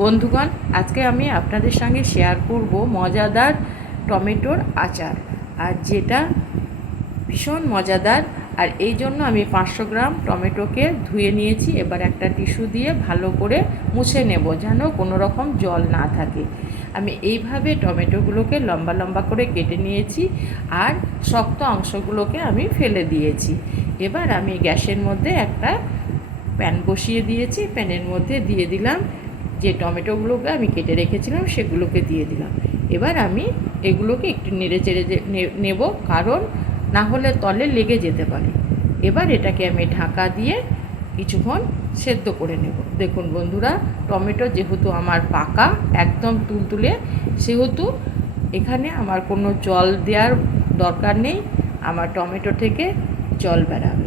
বন্ধুগণ, আজকে আমি আপনাদের সঙ্গে শেয়ার করব মজাদার টমেটোর আচার। আর যেটা ভীষণ মজাদার, আর এই জন্য আমি পাঁচশো গ্রাম টমেটোকে ধুয়ে নিয়েছি। এবার একটা টিস্যু দিয়ে ভালো করে মুছে নেব যেন কোনো রকম জল না থাকে। আমি এইভাবে টমেটোগুলোকে লম্বা লম্বা করে কেটে নিয়েছি আর শক্ত অংশগুলোকে আমি ফেলে দিয়েছি। এবার আমি গ্যাসের মধ্যে একটা প্যান বসিয়ে দিয়েছি। প্যানের মধ্যে দিয়ে দিলাম যে টমেটোগুলোকে আমি কেটে রেখেছিলাম, সেগুলোকে দিয়ে দিলাম। এবার আমি এগুলোকে একটু নেড়ে চেড়ে নেব, কারণ না হলে তলে লেগে যেতে পারে। এবার এটাকে আমি ঢাকা দিয়ে কিছুক্ষণ সেদ্ধ করে নেব। দেখুন বন্ধুরা, টমেটো যেহেতু আমার পাকা, একদম তুলতুলে, সেহেতু এখানে আমার কোনো জল দেওয়ার দরকার নেই, আমার টমেটো থেকে জল বেরাবে।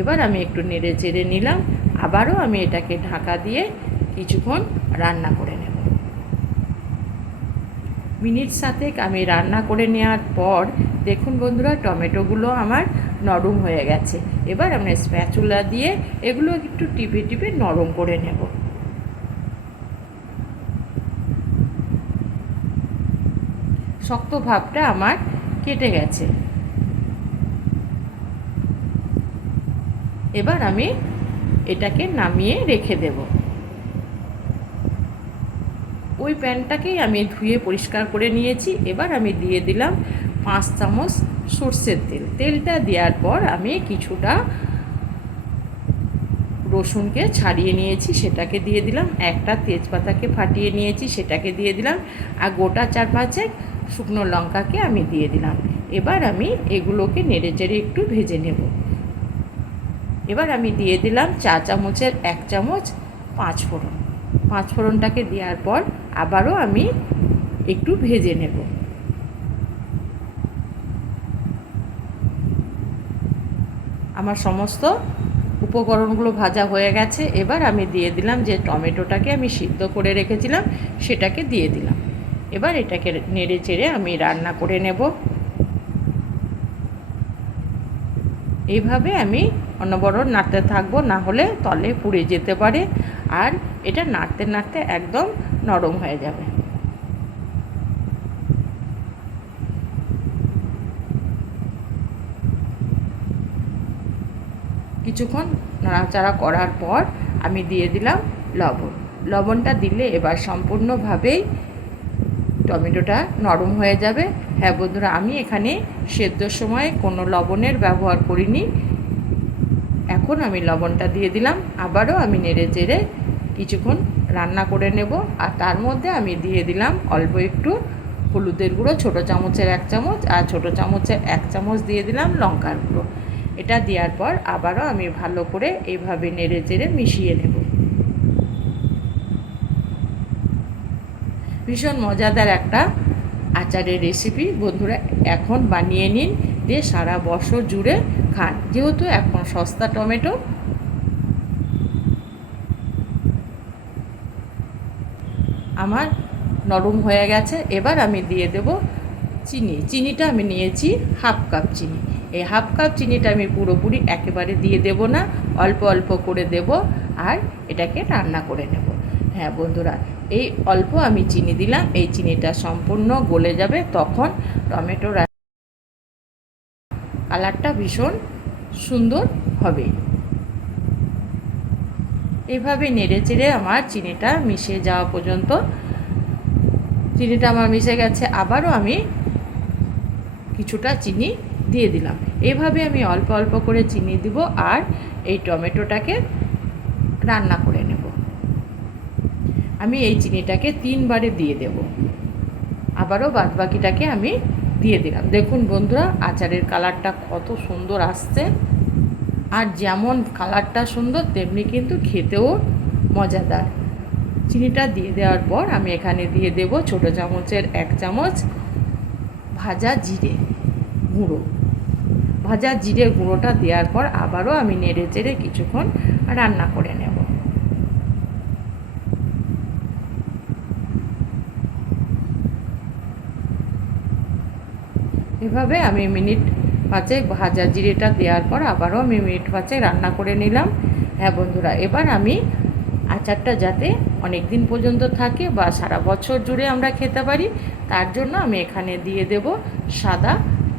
এবার আমি একটু নেড়ে চেড়ে নিলাম, আবারও আমি এটাকে ঢাকা দিয়ে কিছুক্ষণ রান্না করে নেব। মিনিট সাতেক আমি রান্না করে নেওয়ার পর, দেখুন বন্ধুরা, টমেটোগুলো আমার নরম হয়ে গেছে। এবার আমরা স্প্যাচুলা দিয়ে এগুলো একটু টিপে টিপে নরম করে নেব। শক্ত ভাবটা আমার কেটে গেছে। এবার আমি এটাকে নামিয়ে রেখে দেব। ওই প্যানটাকেই আমি ধুয়ে পরিষ্কার করে নিয়েছি। এবার আমি দিয়ে দিলাম পাঁচ চামচ সর্ষের তেল। তেলটা দেওয়ার পর আমি কিছুটা রসুনকে ছাড়িয়ে নিয়েছি, সেটাকে দিয়ে দিলাম। একটা তেজপাতাকে ফাটিয়ে নিয়েছি, সেটাকে দিয়ে দিলাম। আর গোটা চার পাঁচেক শুকনো লঙ্কাকে আমি দিয়ে দিলাম। এবার আমি এগুলোকে নেড়ে চেড়ে একটু ভেজে নেব। এবার আমি দিয়ে দিলাম চা চামচের এক চামচ পাঁচ ফোড়ন পাঁচ ফোড়নটাকে দেওয়ার পর আবারও আমি একটু ভেজে নেব। আমার সমস্ত উপকরণগুলো ভাজা হয়ে গেছে, এবার আমি দিয়ে দিলাম যে টমেটোটাকে আমি সিদ্ধ করে রেখেছিলাম, সেটাকে দিয়ে দিলাম। এবার এটাকে নেড়ে চেড়ে আমি রান্না করে নেব। এইভাবে আমি অনবরত নাড়তে থাকব, না হলে তলে পুড়ে যেতে পারে। আর এটা নাড়তে নাড়তে একদম নরম হয়ে যাবে। কিছুক্ষণ নাড়াচাড়া করার পর আমি দিয়ে দিলাম লবণ। লবণটা দিলে এবার সম্পূর্ণভাবেই টমেটোটা নরম হয়ে যাবে। হ্যাঁ বন্ধুরা, আমি এখানে সেদ্ধর সময় কোনো লবণের ব্যবহার করিনি। এখন আমি লবণটা দিয়ে দিলাম। আবারও আমি নেড়ে চেড়ে কিছুক্ষণ রান্না করে নেব আর তার মধ্যে আমি দিয়ে দিলাম অল্প একটু হলুদের গুঁড়ো, ছোটো চামচের এক চামচ আর ছোটো চামচের এক চামচ দিয়ে দিলাম লঙ্কার গুঁড়ো। এটা দেওয়ার পর আবারও আমি ভালো করে এইভাবে নেড়ে চেড়ে মিশিয়ে নেব। ভীষণ মজাদার একটা আচারের রেসিপি বন্ধুরা, এখন বানিয়ে নিন দিয়ে সারা বছর জুড়ে খান। যেহেতু এখন সস্তা টমেটো আমার নরম হয়ে গেছে। এবার আমি দিয়ে দেব চিনি। চিনিটা আমি নিয়েছি হাফ কাপ চিনি। এই হাফ কাপ চিনিটা আমি পুরোপুরি একেবারে দিয়ে দেব না। অল্প অল্প করে দেব আর এটাকে রান্না করে নেব। হ্যাঁ বন্ধুরা, এই অল্প আমি চিনি দিলাম। এই চিনিটা সম্পূর্ণ গলে যাবে। তখন টমেটো কালারটা ভীষণ সুন্দর হবে। এইভাবে নেড়ে চেড়ে আমার চিনিটা মিশে যাওয়া পর্যন্ত। চিনিটা আমার মিশে গেছে, আবারও আমি কিছুটা চিনি দিয়ে দিলাম। এভাবে আমি অল্প অল্প করে চিনি দিব আর এই টমেটোটাকে রান্না করে নেব। আমি এই চিনিটাকে তিনবারে দিয়ে দেব। আবারও বাদবাকিটাকে আমি দিয়ে দিলাম। দেখুন বন্ধুরা, আচারের কালারটা কত সুন্দর আসছে। আর যেমন কালারটা সুন্দর, তেমনি কিন্তু খেতেও মজাদার। চিনিটা দিয়ে দেওয়ার পর আমি এখানে দিয়ে দেব ছোটো চামচের এক চামচ ভাজা জিরে গুঁড়ো। ভাজা জিরে গুঁড়োটা দেওয়ার পর আবারও আমি নেড়ে চেড়ে কিছুক্ষণ রান্না করে নেব। এভাবে আমি মিনিট পাঁচে ভাজা জিরেটা দেওয়ার পর আবারও আমি মিনিট পাঁচে রান্না করে নিলাম। হ্যাঁ বন্ধুরা, এবার আমি আচারটা যাতে অনেক দিন পর্যন্ত থাকে বা সারা বছর জুড়ে আমরা খেতে পারি, তার জন্য আমি এখানে দিয়ে দেব সাদা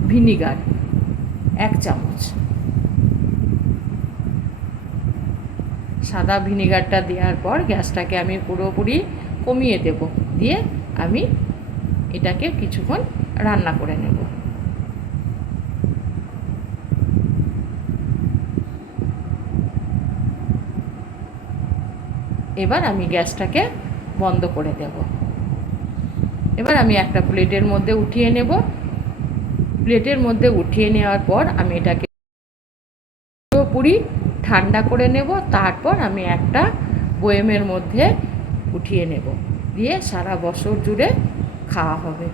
ভিনিগার, এক চামচ। সাদা ভিনিগারটা দেওয়ার পর গ্যাসটাকে আমি পুরোপুরি কমিয়ে দেব। দিয়ে আমি এটাকে কিছুক্ষণ রান্না করে নেব। এবার আমি গ্যাসটাকে বন্ধ করে দেব। এবার আমি একটা প্লেটের মধ্যে উঠিয়ে নেব। প্লেটের মধ্যে উঠিয়ে নেওয়ার পর আমি এটাকে পুরোপুরি ঠান্ডা করে নেব। তারপর আমি একটা বয়েমের মধ্যে উঠিয়ে নেব। দিয়ে সারা বছর জুড়ে খাওয়া হবে।